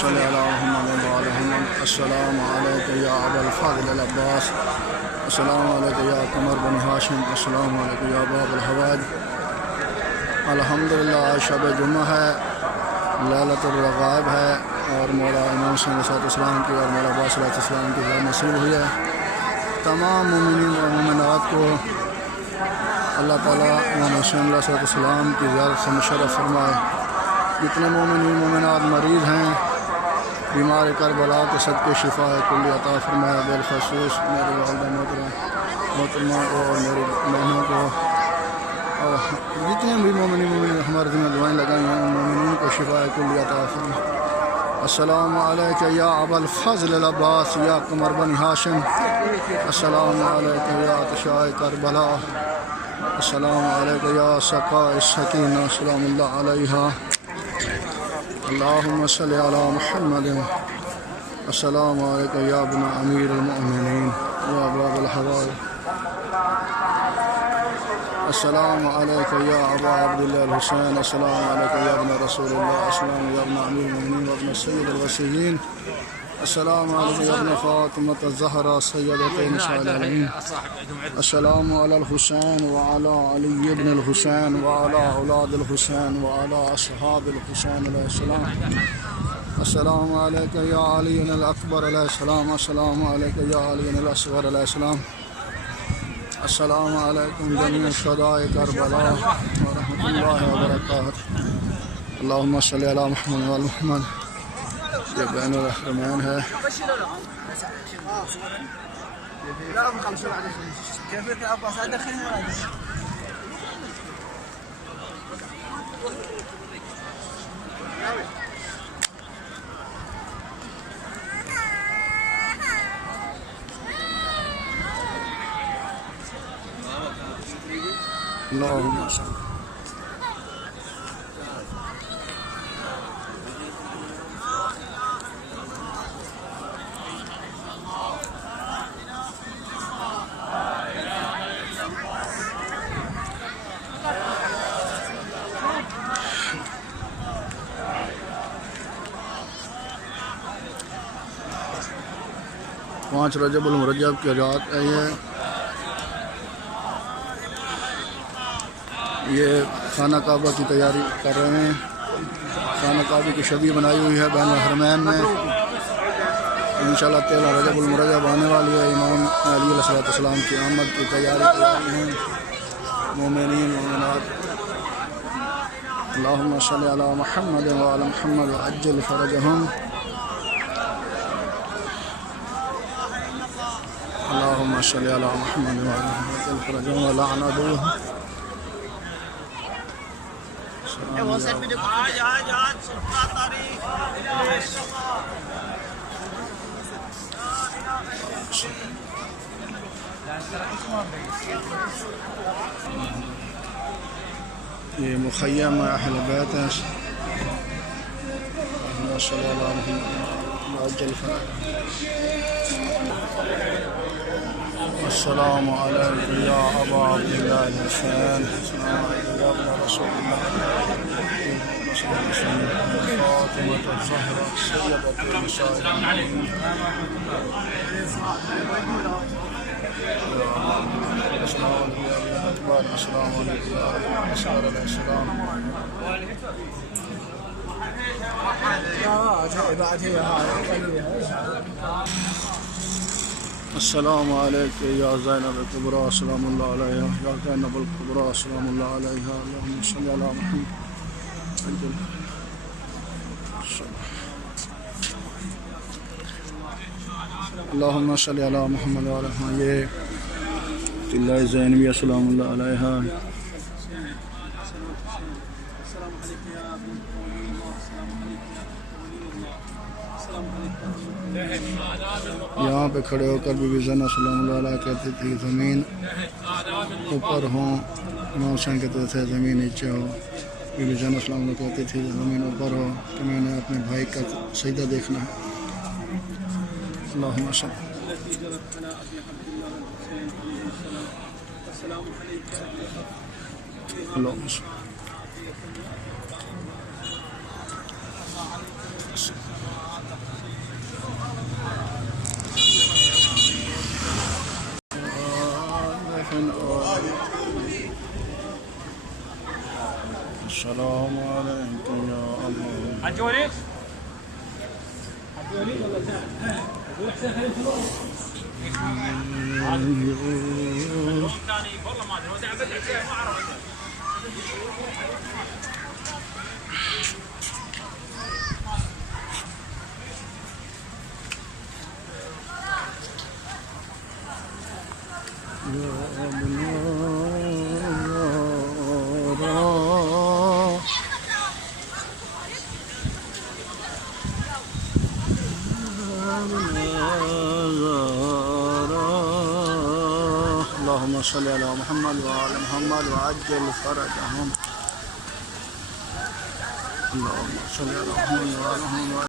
सल्लि अला मुहम्मद व अला मुहम्मद। अस्सलामु अलैका या अबल फ़ज़ल अल अब्बास। अस्सलामु अलैका या क़मर बनी हाशिम। अस्सलामु अलैका या बाबुल हवाज। अल्हम्दुलिल्लाह, आज शब जुम्मा है, लैलतुल रग़ाइब है और मौला इमाम सल्लल्लाहु की और मौला अब्बास सल्लल्लाहु की ज़ियारत नसीब हुई है। तमाम मोमिनीन और मोमिनात को अल्लाह ताला इमाम सल्लल्लाहु की ज़ियारत से मुशर्रफ फरमाए। जितने मोमिनीन मोमिनात मरीज़ हैं, बीमार करबला के सदके शिफा कुल्ली अता फरमाए। बिलखसूस मेरे वालिदा मोहतरमा को और मेरी बहनों को और जितने भी मोमिन हमारे जिम्मे दुआएं लगाई हैं, उन मोमिनीन को शिफा कुल्ली अता फरमाए। अस्सलामु अलैका या अबल फ़ज़ल अल अब्बास या क़मर बनी हाशिम। अस्सलामु अलैका या अतशाए करबला। अस्सलामु अलैका या सक़ाए सकीना सलामुल्लाह अलैहा। अल्लाहुम्मा सल्लि अला मुहम्मद। अस्सलामु अलैका या इब्न अमीरुल मोमिनीन या बाबुल हवाज। अस्सलामु अलैका या अबा अब्दुल्लाह अल हुसैन। अस्सलामु अलैका या इब्न रसूलुल्लाह। अस्सलामु या इब्न अमीरुल मोमिनीन व इब्न सय्यिदिल वसीय्यीन। अस्सलामु अलैका या इब्न फ़ातिमा अज़-ज़हरा सय्यदतु निसाइल आलमीन। अस्सलामु अलल हुसैन व अला अली इब्न अल हुसैन व अला औलादिल हुसैन व अला अस्हाबिल हुसैन अलैहिस्सलाम। अस्सलामु अलैका या अली अल अकबर अलैहिस्सलाम। अस्सलामु अलैका या अली अल असग़र अलैहिस्सलाम। अस्सलामु अलैकुम जमीअ शुहदाए करबला व रहमतुल्लाहि व बरकातुहू। अल्लाहुम्मा सल्लि अला मुहम्मद व अला मुहम्मद। ये बैनुल हरमैन है। अल्लाहुम्मा सल्लि। पाँच रजबुल मुरज्जब की रात है ये खाना काबा की तैयारी कर रहे हैं। खाना काबा की शबी बनाई हुई है बैनुल हरमैन में। इंशाअल्लाह 13 रजबुल मुरज्जब आने वाली है। इमाम अली अलैहिस्सलाम की आमद की तैयारी कर रहे हैं मोमिनीन मोमिनात। अल्लाहुम्मा सल्लि अला मुहम्मद व अला मुहम्मद व अज्जिल फरजहुम। अल्लाहुम्मा सल्लि अला मुहम्मद व अला मुहम्मद व अज्जिल फरजहुम व लअन अदुव्वहुम। ये मुखय्यम अहल बैत है। अस्सलामु अलैका या अबा अब्दुल्लाह अल हुसैन। अस्सलामु अलैका या इब्न रसूलुल्लाह। फ़ातिमा अज़-ज़हरा सय्यदतु निसाइल आलमीन। अस्सलामु अलैका या असग़र अलैहिस्सलाम। अस्सलामु अलैका या ज़ैनब कुबरा सलामुल्लाह अलैहा या ज़ैनब अल कुबरा सलामुल्लाह अलैहा। अल्लाहुम्मा सल्लि अला मुहम्मद। अल्लाहुम्मा सल्लि अला मुहम्मद व अला मुहम्मद। ये तिल्ला ज़ैनबिया सलामुल्लाह अलैहा। यहाँ पे खड़े होकर बीबी ज़ैनब सलामुल्लाह अलैहा कहती थी ज़मीन ऊपर हो, इमाम हुसैन कहते थे ज़मीन नीचे हो। बीबी ज़ैनब सलामुल्लाह कहती थी ज़मीन ऊपर हो कि मैंने अपने भाई का सजदा देखना है। अल्लाहुम्मा सल्लि। अल्लाहुम्मा सल्लि। حاج وليد حاج وليد ولا حسين؟ اقول حسين خليل شنو؟ ثاني والله ما ادري هو دعم بدع شيء ما اعرف اللهم صل على محمد وعلى محمد وعجل فرجهم. اللهم صل على محمد وعلى محمد